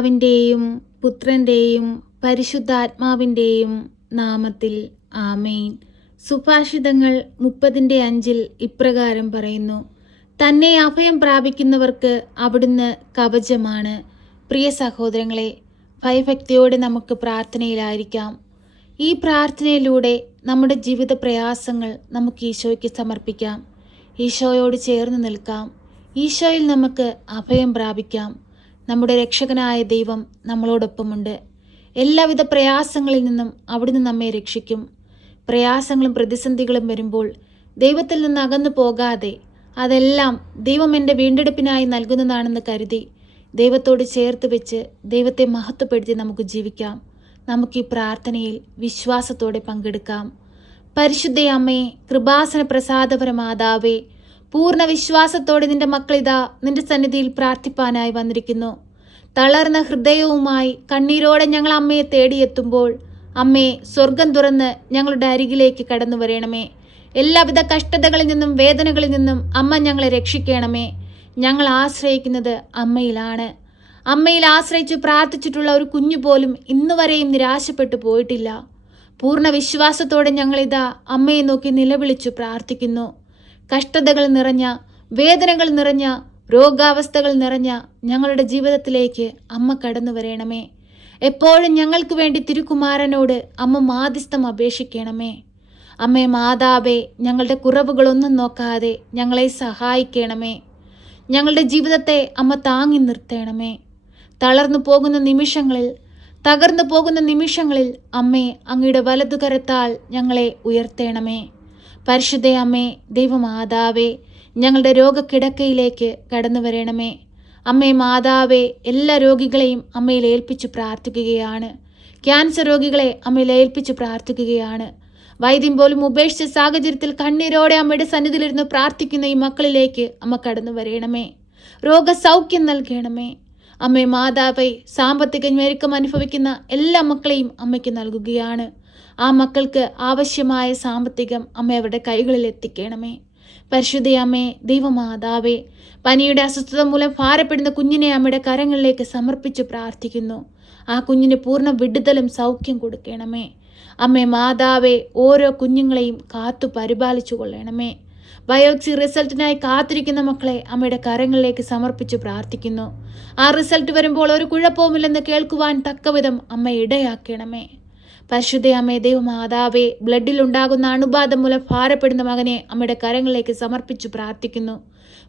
പിതാവിന്റെയും പുത്രന്റെയും പരിശുദ്ധാത്മാവിന്റെയും നാമത്തിൽ ആമേൻ. സുഭാഷിതങ്ങൾ മുപ്പതിന്റെ അഞ്ചിൽ ഇപ്രകാരം പറയുന്നു. തന്നെ അഭയം പ്രാപിക്കുന്നവർക്ക് അവിടുന്ന് കവചമാണ്. പ്രിയ സഹോദരങ്ങളെ ഭയഭക്തിയോടെ നമുക്ക് പ്രാർത്ഥനയിലായിരിക്കാം. ഈ പ്രാർത്ഥനയിലൂടെ നമ്മുടെ ജീവിത പ്രയാസങ്ങൾ നമുക്ക് ഈശോയ്ക്ക് സമർപ്പിക്കാം. ഈശോയോട് ചേർന്ന് നിൽക്കാം. ഈശോയിൽ നമുക്ക് അഭയം പ്രാപിക്കാം. നമ്മുടെ രക്ഷകനായ ദൈവം നമ്മളോടൊപ്പമുണ്ട്. എല്ലാവിധ പ്രയാസങ്ങളിൽ നിന്നും അവിടുന്ന് നമ്മെ രക്ഷിക്കും. പ്രയാസങ്ങളും പ്രതിസന്ധികളും വരുമ്പോൾ ദൈവത്തിൽ നിന്ന് അകന്നു പോകാതെ അതെല്ലാം ദൈവം എന്റെ വീണ്ടെടുപ്പിനായി നൽകുന്നതാണെന്ന് കരുതി ദൈവത്തോട് ചേർത്ത് വെച്ച് ദൈവത്തെ മഹത്വപ്പെടുത്തി നമുക്ക് ജീവിക്കാം. നമുക്ക് ഈ പ്രാർത്ഥനയിൽ വിശ്വാസത്തോടെ പങ്കെടുക്കാം. പരിശുദ്ധ അമ്മേ കൃപാസന പ്രസാദപര മാതാവേ പൂർണ വിശ്വാസത്തോടെ നിന്റെ മക്കളിതാ നിന്റെ സന്നിധിയിൽ പ്രാർത്ഥിപ്പാനായി വന്നിരിക്കുന്നു. തളർന്ന ഹൃദയവുമായി കണ്ണീരോടെ ഞങ്ങൾ അമ്മയെ തേടിയെത്തുമ്പോൾ അമ്മേ സ്വർഗം തുറന്ന് ഞങ്ങളുടെ അരികിലേക്ക് കടന്നു വരണമേ. എല്ലാവിധ കഷ്ടതകളിൽ നിന്നും വേദനകളിൽ നിന്നും അമ്മ ഞങ്ങളെ രക്ഷിക്കണമേ. ഞങ്ങൾ ആശ്രയിക്കുന്നത് അമ്മയിലാണ്. അമ്മയിൽ ആശ്രയിച്ച് പ്രാർത്ഥിച്ചിട്ടുള്ള ഒരു കുഞ്ഞു പോലും ഇന്നുവരെയും നിരാശപ്പെട്ടു പോയിട്ടില്ല. പൂർണ വിശ്വാസത്തോടെ ഞങ്ങളിതാ അമ്മയെ നോക്കി നിലവിളിച്ചു പ്രാർത്ഥിക്കുന്നു. കഷ്ടതകൾ നിറഞ്ഞ വേദനകൾ നിറഞ്ഞ രോഗാവസ്ഥകൾ നിറഞ്ഞ ഞങ്ങളുടെ ജീവിതത്തിലേക്ക് അമ്മ കടന്നു വരണമേ. എപ്പോഴും ഞങ്ങൾക്ക് വേണ്ടി തിരുക്കുമാരനോട് അമ്മ മാധ്യസ്ഥം അപേക്ഷിക്കണമേ. അമ്മേ മാതാവേ ഞങ്ങളുടെ കുറവുകളൊന്നും നോക്കാതെ ഞങ്ങളെ സഹായിക്കണമേ. ഞങ്ങളുടെ ജീവിതത്തെ അമ്മ താങ്ങി നിർത്തണമേ. തളർന്നു പോകുന്ന നിമിഷങ്ങളിൽ തകർന്നു പോകുന്ന നിമിഷങ്ങളിൽ അമ്മേ അങ്ങയുടെ വലതുകരത്താൽ ഞങ്ങളെ ഉയർത്തേണമേ. പരിശുദ്ധ അമ്മേ ദൈവമാതാവേ ഞങ്ങളുടെ രോഗക്കിടക്കയിലേക്ക് കടന്നു വരണമേ. അമ്മേ മാതാവേ എല്ലാ രോഗികളെയും അമ്മയിൽ ഏൽപ്പിച്ചു പ്രാർത്ഥിക്കുകയാണ്. ക്യാൻസർ രോഗികളെ അമ്മയിൽ ഏൽപ്പിച്ചു പ്രാർത്ഥിക്കുകയാണ്. വൈദ്യം പോലും ഉപേക്ഷിച്ച സാഹചര്യത്തിൽ കണ്ണീരോടെ അമ്മയുടെ സന്നിധിയിലിരുന്ന് പ്രാർത്ഥിക്കുന്ന ഈ മക്കളിലേക്ക് അമ്മ കടന്നു വരയണമേ രോഗസൗഖ്യം നൽകണമേ. അമ്മേ മാതാവേ സാമ്പത്തിക ഞെരുക്കം അനുഭവിക്കുന്ന എല്ലാ മക്കളെയും അമ്മയ്ക്ക് നൽകുകയാണ്. ആ മക്കൾക്ക് ആവശ്യമായ സാമ്പത്തികം അമ്മ അവരുടെ കൈകളിൽ എത്തിക്കണമേ. പരിശുദ്ധയമ്മേ ദൈവമാതാവേ പനിയുടെ അസ്വസ്ഥത മൂലം ഭാരപ്പെടുന്ന കുഞ്ഞിനെ അമ്മയുടെ കരങ്ങളിലേക്ക് സമർപ്പിച്ച് പ്രാർത്ഥിക്കുന്നു. ആ കുഞ്ഞിന് പൂർണ വിടുതലും സൗഖ്യം കൊടുക്കണമേ. അമ്മേ മാതാവേ ഓരോ കുഞ്ഞുങ്ങളെയും കാത്തു പരിപാലിച്ചു കൊള്ളണമേ. ബയോപ്സി റിസൾട്ടിനായി കാത്തിരിക്കുന്ന മക്കളെ അമ്മയുടെ കരങ്ങളിലേക്ക് സമർപ്പിച്ച് പ്രാർത്ഥിക്കുന്നു. ആ റിസൾട്ട് വരുമ്പോൾ ഒരു കുഴപ്പവുമില്ലെന്ന് കേൾക്കുവാൻ തക്കവിധം അമ്മ ഇടയാക്കണമേ. പരിശുദ്ധ അമ്മേ ദൈവമാതാവേ ബ്ലഡിൽ ഉണ്ടാകുന്ന അണുബാധ മൂലം ഭാരപ്പെടുന്ന മകനെ അമ്മയുടെ കരങ്ങളിലേക്ക് സമർപ്പിച്ചു പ്രാർത്ഥിക്കുന്നു.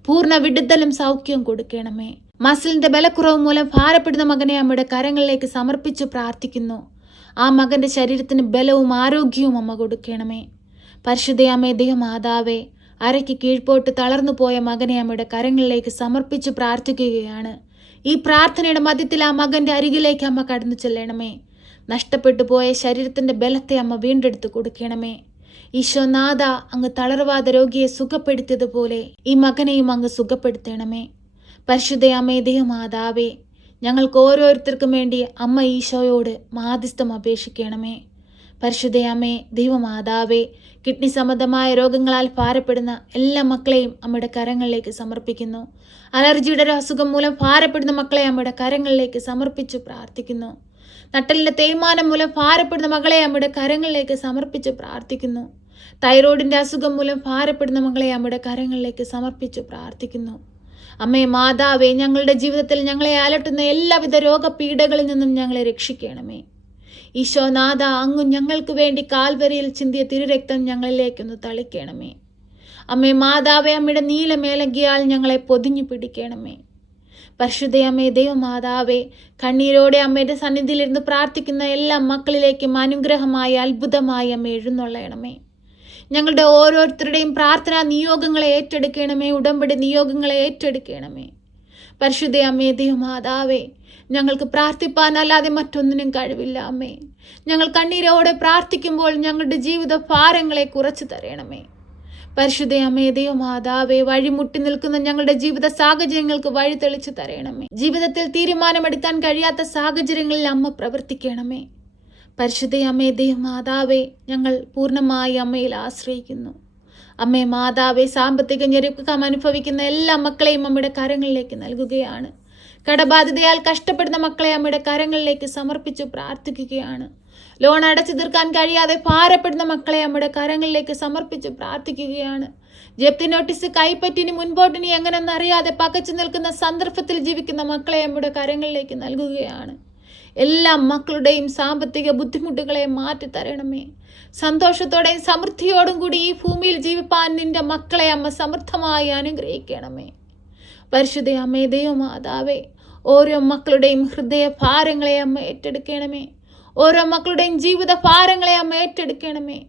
പൂർണ വിടുതലും സൗഖ്യവും കൊടുക്കണമേ. മസിലിന്റെ ബലക്കുറവ് മൂലം ഭാരപ്പെടുന്ന മകനെ അമ്മയുടെ കരങ്ങളിലേക്ക് സമർപ്പിച്ചു പ്രാർത്ഥിക്കുന്നു. ആ മകന്റെ ശരീരത്തിന് ബലവും ആരോഗ്യവും അമ്മ കൊടുക്കണമേ. പരിശുദ്ധ അമ്മേ ദൈവമാതാവേ അരയ്ക്ക് കീഴ്പോട്ട് തളർന്നു പോയ മകനെ അമ്മയുടെ കരങ്ങളിലേക്ക് സമർപ്പിച്ചു പ്രാർത്ഥിക്കുകയാണ്. ഈ പ്രാർത്ഥനയുടെ മധ്യത്തിൽ ആ മകന്റെ അരികിലേക്ക് അമ്മ കടന്നു ചെല്ലണമേ. നഷ്ടപ്പെട്ടു പോയ ശരീരത്തിന്റെ ബലത്തെ അമ്മ വീണ്ടെടുത്ത് കൊടുക്കണമേ. ഈശോനാഥ അങ്ങ് തളർവാദ രോഗിയെ സുഖപ്പെടുത്തിയതുപോലെ ഈ മകനെയും അങ്ങ് സുഖപ്പെടുത്തണമേ. പരിശുദ്ധ അമ്മേ ദൈവമാതാവേ ഞങ്ങൾക്ക് ഓരോരുത്തർക്കും വേണ്ടി അമ്മ ഈശോയോട് മാധ്യസ്ഥം അപേക്ഷിക്കണമേ. പരിശുദ്ധയമ്മേ ദൈവമാതാവേ കിഡ്നി സംബന്ധമായ രോഗങ്ങളാൽ ഭാരപ്പെടുന്ന എല്ലാ മക്കളെയും അമ്മയുടെ കരങ്ങളിലേക്ക് സമർപ്പിക്കുന്നു. അലർജിയുടെ ഒരു അസുഖം മൂലം ഭാരപ്പെടുന്ന മക്കളെ അമ്മയുടെ കരങ്ങളിലേക്ക് സമർപ്പിച്ചു പ്രാർത്ഥിക്കുന്നു. നട്ടലിന്റെ തേയ്മാനം മൂലം ഭാരപ്പെടുന്ന മകളെ അമ്മയുടെ കരങ്ങളിലേക്ക് സമർപ്പിച്ച് പ്രാർത്ഥിക്കുന്നു. തൈറോയിഡിന്റെ അസുഖം മൂലം ഭാരപ്പെടുന്ന മകളെ അമ്മയുടെ കരങ്ങളിലേക്ക് സമർപ്പിച്ച് പ്രാർത്ഥിക്കുന്നു. അമ്മേ മാതാവേ ഞങ്ങളുടെ ജീവിതത്തിൽ ഞങ്ങളെ അലട്ടുന്ന എല്ലാവിധ രോഗപീഠകളിൽ നിന്നും ഞങ്ങളെ രക്ഷിക്കണമേ. ഈശോനാഥ അങ്ങും ഞങ്ങൾക്ക് വേണ്ടി കാൽവരിയിൽ ചിന്തിയ തിരുരക്തം ഞങ്ങളിലേക്കൊന്ന് തളിക്കണമേ. അമ്മേ മാതാവേ അമ്മയുടെ നീലമേലങ്കിയാൽ ഞങ്ങളെ പൊതിഞ്ഞു പിടിക്കണമേ. പരിശുദ്ധയമ്മേ ദൈവമാതാവേ കണ്ണീരോടെ അമ്മയുടെ സന്നിധിയിലിരുന്ന് പ്രാർത്ഥിക്കുന്ന എല്ലാ മക്കളിലേക്കും അനുഗ്രഹമായി അത്ഭുതമായി അമ്മ എഴുന്നള്ളയണമേ. ഞങ്ങളുടെ ഓരോരുത്തരുടെയും പ്രാർത്ഥനാ നിയോഗങ്ങളെ ഏറ്റെടുക്കണമേ ഉടമ്പടി നിയോഗങ്ങളെ ഏറ്റെടുക്കണമേ. പരിശുദ്ധ അമ്മേ ദൈവമാതാവേ ഞങ്ങൾക്ക് പ്രാർത്ഥിപ്പാനല്ലാതെ മറ്റൊന്നിനും കഴിവില്ല അമ്മേ. ഞങ്ങൾ കണ്ണീരോടെ പ്രാർത്ഥിക്കുമ്പോൾ ഞങ്ങളുടെ ജീവിത ഭാരങ്ങളെ കുറച്ചു തരണമേ പരിശുദ്ധ അമേദയോ ദൈവമാതാവേ വഴിമുട്ടി നിൽക്കുന്ന ഞങ്ങളുടെ ജീവിത സാഹചര്യങ്ങൾക്ക് വഴി തെളിച്ചു തരണമേ ജീവിതത്തിൽ തീരുമാനമെടുക്കാൻ കഴിയാത്ത സാഹചര്യങ്ങളിൽ അമ്മ പ്രവർത്തിക്കണമേ. പരിശുദ്ധ അമേദയോ ദൈവമാതാവേ ഞങ്ങൾ പൂർണമായി അമ്മയിൽ ആശ്രയിക്കുന്നു. അമ്മേ മാതാവേ സാമ്പത്തിക ഞെരുക്കം അനുഭവിക്കുന്ന എല്ലാ മക്കളെയും അമ്മയുടെ കരങ്ങളിലേക്ക് നൽകുകയാണ്. കടബാധിതയാൽ കഷ്ടപ്പെടുന്ന മക്കളെ അമ്മയുടെ കരങ്ങളിലേക്ക് സമർപ്പിച്ചു പ്രാർത്ഥിക്കുകയാണ്. ലോൺ അടച്ചു തീർക്കാൻ കഴിയാതെ ഭാരപ്പെടുന്ന മക്കളെ നമ്മുടെ കരങ്ങളിലേക്ക് സമർപ്പിച്ച് പ്രാർത്ഥിക്കുകയാണ്. ജപ്തി നോട്ടീസ് കൈപ്പറ്റിനി മുൻപോട്ടിനി എങ്ങനെയെന്ന് അറിയാതെ പകച്ചു നിൽക്കുന്ന സന്ദർഭത്തിൽ ജീവിക്കുന്ന മക്കളെ നമ്മുടെ കരങ്ങളിലേക്ക് നൽകുകയാണ്. എല്ലാ മക്കളുടെയും സാമ്പത്തിക ബുദ്ധിമുട്ടുകളെ മാറ്റി തരണമേ സന്തോഷത്തോടെയും സമൃദ്ധിയോടും കൂടി ഈ ഭൂമിയിൽ ജീവിപ്പാൻ നിന്റെ മക്കളെ അമ്മ സമൃദ്ധമായി അനുഗ്രഹിക്കണമേ. പരിശുദ്ധ അമ്മേ ദൈവമാതാവേ ഓരോ മക്കളുടെയും ഹൃദയ ഭാരങ്ങളെ അമ്മ ഏറ്റെടുക്കണമേ. ഓരോ മക്കളുടെയും ജീവിത ഭാരങ്ങളെ അമ്മ ഏറ്റെടുക്കണമേ.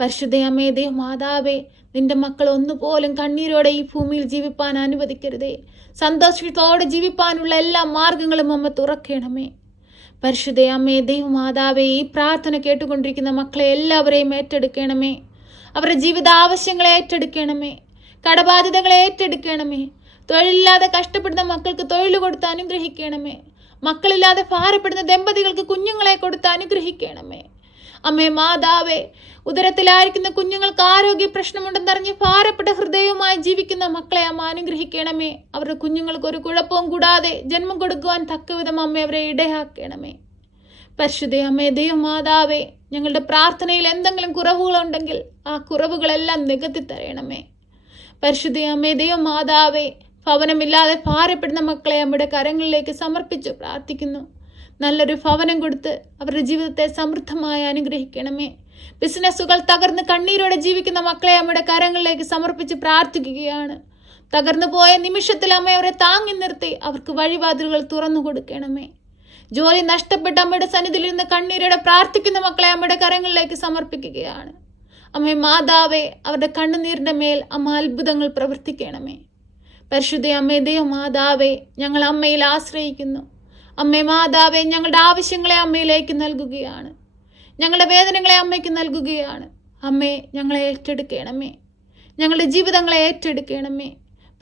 പരിശുദ്ധയമ്മേ ദേ മാതാവേ നിന്റെ മക്കൾ ഒന്നുപോലും കണ്ണീരോടെ ഈ ഭൂമിയിൽ ജീവിപ്പാൻ അനുവദിക്കരുതേ. സന്തോഷത്തോടെ ജീവിപ്പാനുള്ള എല്ലാ മാർഗങ്ങളും അമ്മ തുറക്കണമേ. പരിശുദ്ധ അമ്മേ ദൈവമാതാവേ ഈ പ്രാർത്ഥന കേട്ടുകൊണ്ടിരിക്കുന്ന മക്കളെ എല്ലാവരെയും ഏറ്റെടുക്കണമേ. അവരുടെ ജീവിത ആവശ്യങ്ങളെ ഏറ്റെടുക്കണമേ. കടബാധ്യതകളെ ഏറ്റെടുക്കണമേ. തൊഴിലില്ലാതെ കഷ്ടപ്പെടുന്ന മക്കൾക്ക് തൊഴിൽ കൊടുത്ത് അനുഗ്രഹിക്കണമേ. മക്കളില്ലാതെ ഭാരപ്പെടുന്ന ദമ്പതികൾക്ക് കുഞ്ഞുങ്ങളെ കൊടുത്ത് അനുഗ്രഹിക്കണമേ. അമ്മേ മാതാവേ ഉദരത്തിലായിരിക്കുന്ന കുഞ്ഞുങ്ങൾക്ക് ആരോഗ്യ പ്രശ്നമുണ്ടെന്നറിഞ്ഞ് ഭാരപ്പെട്ട ഹൃദയവുമായി ജീവിക്കുന്ന മക്കളെ അമ്മ അനുഗ്രഹിക്കണമേ. അവരുടെ കുഞ്ഞുങ്ങൾക്ക് ഒരു കുഴപ്പവും കൂടാതെ ജന്മം കൊടുക്കുവാൻ തക്കവിധം അമ്മ അവരെ ഇടയാക്കണമേ. പരിശുദ്ധ അമ്മേ ദൈവമാതാവേ ഞങ്ങളുടെ പ്രാർത്ഥനയിൽ എന്തെങ്കിലും കുറവുകളുണ്ടെങ്കിൽ ആ കുറവുകളെല്ലാം നികത്തി തരണമേ പരിശുദ്ധ അമ്മേ ദൈവമാതാവേ ഭവനമില്ലാതെ ഭാരപ്പെടുന്ന മക്കളെ നമ്മുടെ കരങ്ങളിലേക്ക് സമർപ്പിച്ച് പ്രാർത്ഥിക്കുന്നു. നല്ലൊരു ഭവനം കൊടുത്ത് അവരുടെ ജീവിതത്തെ സമൃദ്ധമായി അനുഗ്രഹിക്കണമേ. ബിസിനസ്സുകൾ തകർന്ന് കണ്ണീരോടെ ജീവിക്കുന്ന മക്കളെ അമ്മയുടെ കരങ്ങളിലേക്ക് സമർപ്പിച്ച് പ്രാർത്ഥിക്കുകയാണ്. തകർന്നു പോയ നിമിഷത്തിൽ അമ്മ അവരെ താങ്ങി നിർത്തി അവർക്ക് വഴിവാതിലുകൾ തുറന്നു കൊടുക്കണമേ. ജോലി നഷ്ടപ്പെട്ട അമ്മയുടെ സന്നിധിയിൽ നിന്ന് കണ്ണീരോടെ പ്രാർത്ഥിക്കുന്ന മക്കളെ അമ്മയുടെ കരങ്ങളിലേക്ക് സമർപ്പിക്കുകയാണ്. അമ്മേ മാതാവേ അവരുടെ കണ്ണുനീരിന്റെ മേൽ അമ്മ അത്ഭുതങ്ങൾ പ്രവർത്തിക്കണമേ. പരിശുദ്ധ അമ്മേ ദൈവ മാതാവേ ഞങ്ങൾ അമ്മയിൽ ആശ്രയിക്കുന്നു. അമ്മേ മാതാവേ ഞങ്ങളുടെ ആവശ്യങ്ങളെ അമ്മയിലേക്ക് നൽകുകയാണ്. ഞങ്ങളുടെ വേദനകളെ അമ്മയ്ക്ക് നൽകുകയാണ്. അമ്മേ ഞങ്ങളെ ഏറ്റെടുക്കണമേ. ഞങ്ങളുടെ ജീവിതങ്ങളെ ഏറ്റെടുക്കണമേ.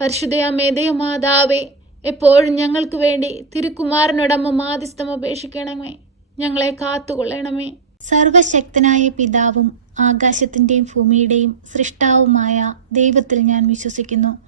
പരിശുദ്ധ അമ്മേ ദൈവമാതാവേ എപ്പോഴും ഞങ്ങൾക്ക് വേണ്ടി തിരുക്കുമാരനോടമ്മ മാധ്യസ്ഥം അപേക്ഷിക്കണമേ. ഞങ്ങളെ കാത്തുകൊള്ളണമേ. സർവശക്തനായ പിതാവും ആകാശത്തിന്റെയും ഭൂമിയുടെയും സൃഷ്ടാവുമായ ദൈവത്തിൽ ഞാൻ വിശ്വസിക്കുന്നു.